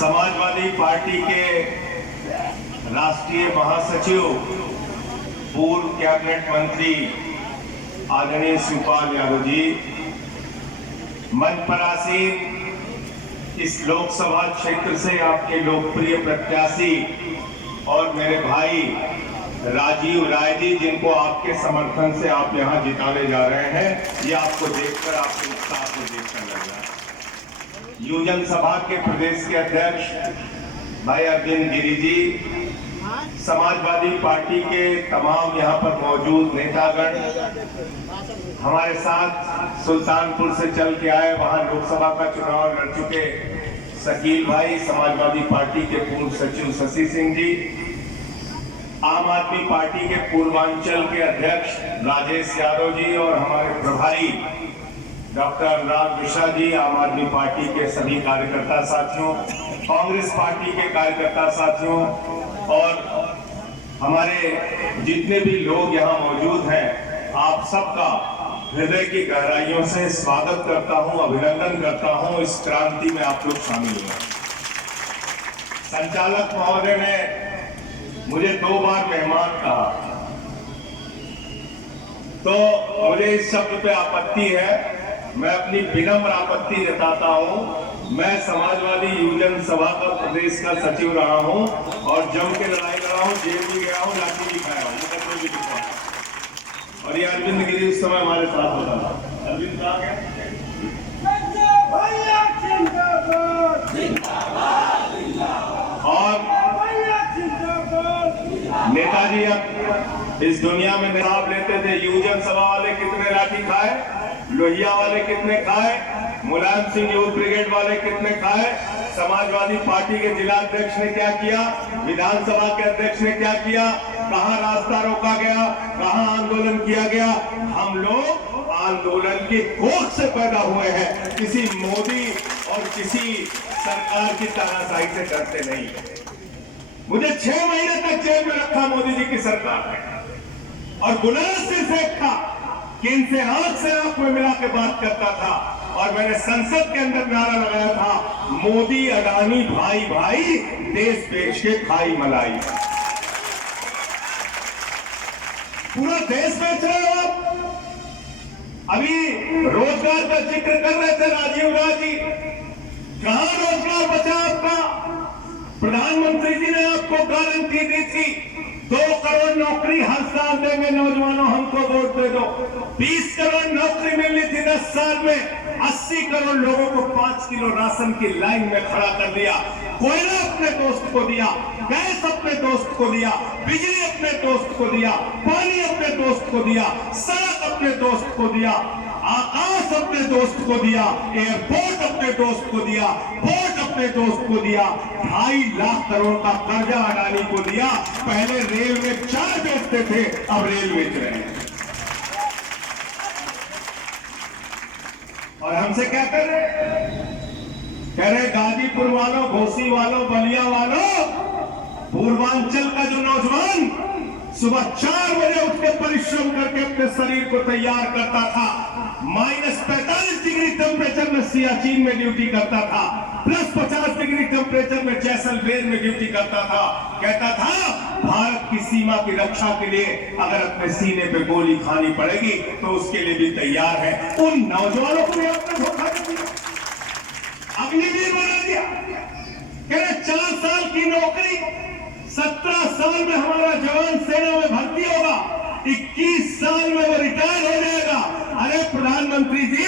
Samajwadi party के राष्ट्रीय महासचिव पूर्व कैबिनेट मंत्री आदरणीय शिवपाल यादव जी, मंच पर आसीन इस लोकसभा क्षेत्र से आपके लोकप्रिय प्रत्याशी और मेरे भाई राजीव राय जी, जिनको आपके समर्थन से आप यहां जिताने जा रहे हैं, ये आपको देखकर, आपके उत्साह को देखकर लग रहा है। युवजन सभा के प्रदेश के अध्यक्ष भाई अरविंद गिरी जी, समाजवादी पार्टी के तमाम यहां पर मौजूद नेतागण, हमारे साथ सुल्तानपुर से चल के आए, वहां लोकसभा का चुनाव लड़ चुके शकील भाई, समाजवादी पार्टी के पूर्व सचिव शशि सिंह जी, आम आदमी पार्टी के पूर्वांचल के अध्यक्ष राजेश यादव जी और हमारे प्रभारी डॉक्टर अनुराग मिश्रा जी, आम आदमी पार्टी के सभी कार्यकर्ता साथियों, कांग्रेस पार्टी के कार्यकर्ता साथियों और हमारे जितने भी लोग यहाँ मौजूद हैं, आप सबका हृदय की गहराइयों से स्वागत करता हूँ, अभिनंदन करता हूँ। इस क्रांति में आप लोग शामिल हुए। संचालक महोदय ने मुझे 2 बार मेहमान कहा, तो मुझे इस शब्द पे आपत्ति है। मैं अपनी विनम्र आपत्ति जताता हूं। मैं समाजवादी युवजन सभा का प्रदेश का सचिव रहा हूं और जम के लड़ाई लड़ा हूं, जेल भी गया हूं, लाठी भी खाया हूं, मुकदमे भी लिखा। और ये अरविंद गिरी उस समय हमारे साथ होता था। अरविंद कहाँ गया? और नेताजी अब इस दुनिया में निशाब लेते थे। युवजन सभा वाले कितने लाठी खाए, लोहिया वाले कितने खाए, मुलायम सिंह यूथ ब्रिगेड वाले कितने खाए, समाजवादी पार्टी के जिला अध्यक्ष ने क्या किया, विधानसभा के अध्यक्ष ने क्या किया, कहां रास्ता रोका गया, कहां आंदोलन किया गया। हम लोग आंदोलन के कोख से पैदा हुए हैं, किसी मोदी और किसी सरकार की तानाशाही से डरते नहीं। मुझे 6 महीने तक जेल में रखा मोदी जी की सरकार ने, और गुलाम सिंह शेख था कि इनसे आंख से आंख में मिला के बात करता था, और मैंने संसद के अंदर नारा लगाया था, मोदी अडानी भाई भाई, देश बेच के खाई मलाई। पूरा देश बेच रहे हो आप। अभी रोजगार का जिक्र कर रहे थे राजीव राय जी, कहां रोजगार बचा आपका? प्रधानमंत्री जी ने आपको गारंटी दी थी 2 करोड़ नौकरी हर साल देंगे नौजवानों, हमको वोट दे दो। 20 करोड़ नौकरी मिलनी थी 10 साल में, 80 करोड़ लोगों को 5 किलो राशन की लाइन में खड़ा कर दिया। कोयला अपने दोस्त को दिया, गैस अपने दोस्त को दिया, बिजली अपने दोस्त को दिया, पानी अपने दोस्त को दिया, सड़क अपने दोस्त को दिया, आकाश अपने दोस्त को दिया, एयरपोर्ट अपने दोस्त को दिया, पोर्ट अपने दोस्त को दिया, 2.5 लाख करोड़ का कर्जा अडानी को दिया। पहले रेल में चाय बेचते थे, अब रेल बेच रहे हैं। और हमसे क्या कर रहे? कह रहे गाजीपुर वालों, घोसी वालों, बलिया वालों, पूर्वांचल का जो नौजवान सुबह 4 बजे उठ के परिश्रम करके अपने शरीर को तैयार करता था, -45 डिग्री टेम्परेचर में सियाचिन में ड्यूटी करता था, +50 डिग्री टेम्परेचर में जैसलमेर में ड्यूटी करता था, कहता था भारत की सीमा की रक्षा के लिए अगर अपने सीने पे गोली खानी पड़ेगी तो उसके लिए भी तैयार है। उन नौजवानों को भी आपने धोखा दिया, अग्निवीर बना दिया। कह रहे 4 साल की नौकरी, 17 साल में हमारा जवान सेना में भर्ती होगा, 21 साल में वो रिटायर हो जाएगा। अरे प्रधानमंत्री जी,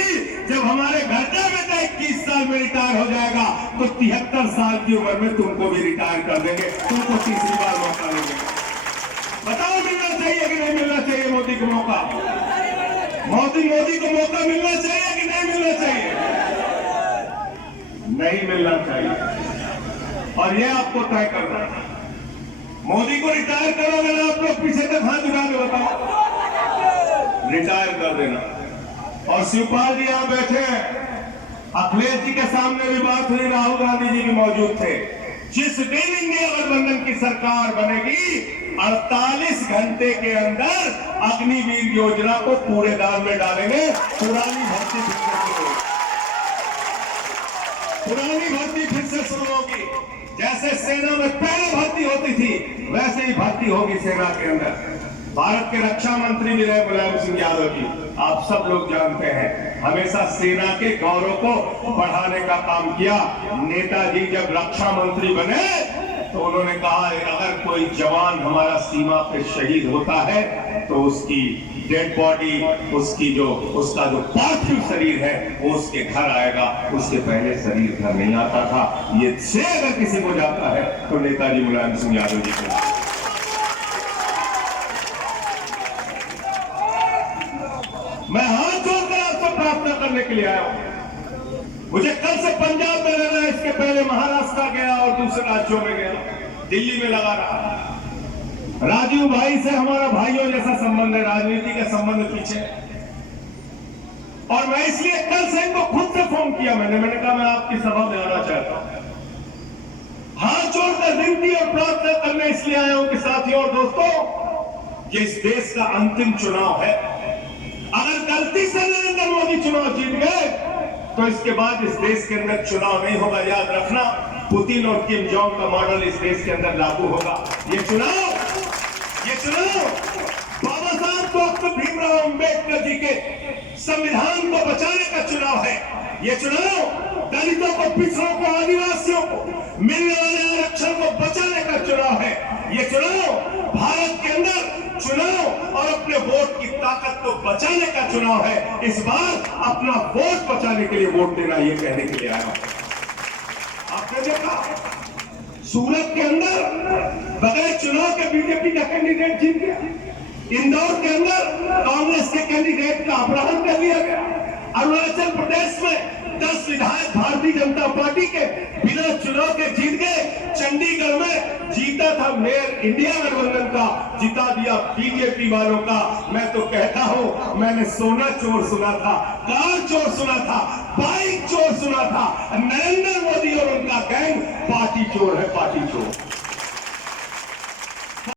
जब हमारे घर का बेटा 21 साल में रिटायर हो जाएगा तो 73 साल की उम्र में तुमको भी रिटायर कर देंगे, तुमको तीसरी बार मौका देंगे। बताओ मिलना चाहिए कि नहीं मिलना चाहिए मोदी को मौका? मोदी को मौका मिलना चाहिए कि नहीं मिलना चाहिए? नहीं मिलना चाहिए, और यह आपको तय करना है। मोदी को रिटायर करोगे ना आप लोग? पीछे तक हाथ उठा के बताओ, रिटायर कर देना। और शिवपाल जी यहां बैठे हैं, अखिलेश जी के सामने भी बात हुई, राहुल गांधी जी भी मौजूद थे। जिस दिन इंडिया गठबंधन की सरकार बनेगी, 48 घंटे के अंदर अग्निवीर योजना को कूड़ेदान में डालेंगे, पुरानी भर्ती पुरानी भर्ती फिर से शुरू होगी। जैसे सेना में पहले भर्ती होती थी वैसे ही भर्ती होगी सेना के अंदर। भारत के रक्षा मंत्री भी रहे मुलायम सिंह यादव जी, आप सब लोग जानते हैं, हमेशा सेना के गौरव को बढ़ाने का काम किया। नेताजी जब रक्षा मंत्री बने तो उन्होंने कहा अगर कोई जवान हमारा सीमा पे शहीद होता है तो उसकी डेड बॉडी, उसका जो पार्थिव शरीर है वो उसके घर आएगा, उसके पहले शरीर घर नहीं आता था। ये श्रेय अगर किसी को जाता है तो नेताजी मुलायम सिंह यादव जी को। मैं हाथ जोड़कर आपसे प्रार्थना करने के लिए आया हूं। मुझे कल से पंजाब में रहना है, इसके पहले महाराष्ट्र गया और दूसरे राज्यों में गया, दिल्ली में लगा रहा। राजीव भाई से हमारा भाइयों जैसा संबंध है, राजनीति का संबंध पीछे। और मैं इसलिए कल से इनको खुद से फोन किया, मैंने कहा मैं आपकी सभा में आना चाहता हूं। हाथ जोड़कर विनती और प्रार्थना करने इसलिए आया हूं कि साथियों और दोस्तों, ये इस देश का अंतिम चुनाव है। अगर गलती से नरेंद्र मोदी चुनाव जीत गए तो इसके बाद इस देश के अंदर चुनाव नहीं होगा। याद रखना, पुतिन और किम जोंग का मॉडल इस देश के अंदर लागू होगा। ये चुनाव बाबा साहब डॉक्टर भीमराव अंबेडकर जी के संविधान को बचाने का चुनाव है। ये चुनाव दलितों को, पिछड़ों को, आदिवासियों को मिलने वाले आरक्षण को बचाने का चुनाव है। ये चुनाव भारत के अंदर चुनाव और अपने वोट की ताकत को बचाने का चुनाव है। इस बार अपना वोट बचाने के लिए वोट देना, ये कहने के लिए आया हूं। आपने देखा सूरत के अंदर बगैर चुनाव के बीजेपी का कैंडिडेट जीत गया। इंदौर के अंदर कांग्रेस के कैंडिडेट का अपहरण कर लिया गया। अरुणाचल प्रदेश में 10 विधायक भारतीय जनता पार्टी के बिना चुनाव के जीत गए। चंडीगढ़ में जीता था मेयर इंडिया गठबंधन का, जिता दिया बीजेपी वालों का। मैं तो कहता हूं, मैंने सोना चोर सुना था, कार चोर सुना था, बाइक चोर सुना था। नरेंद्र मोदी और उनका गैंग पार्टी चोर है, पार्टी चोर।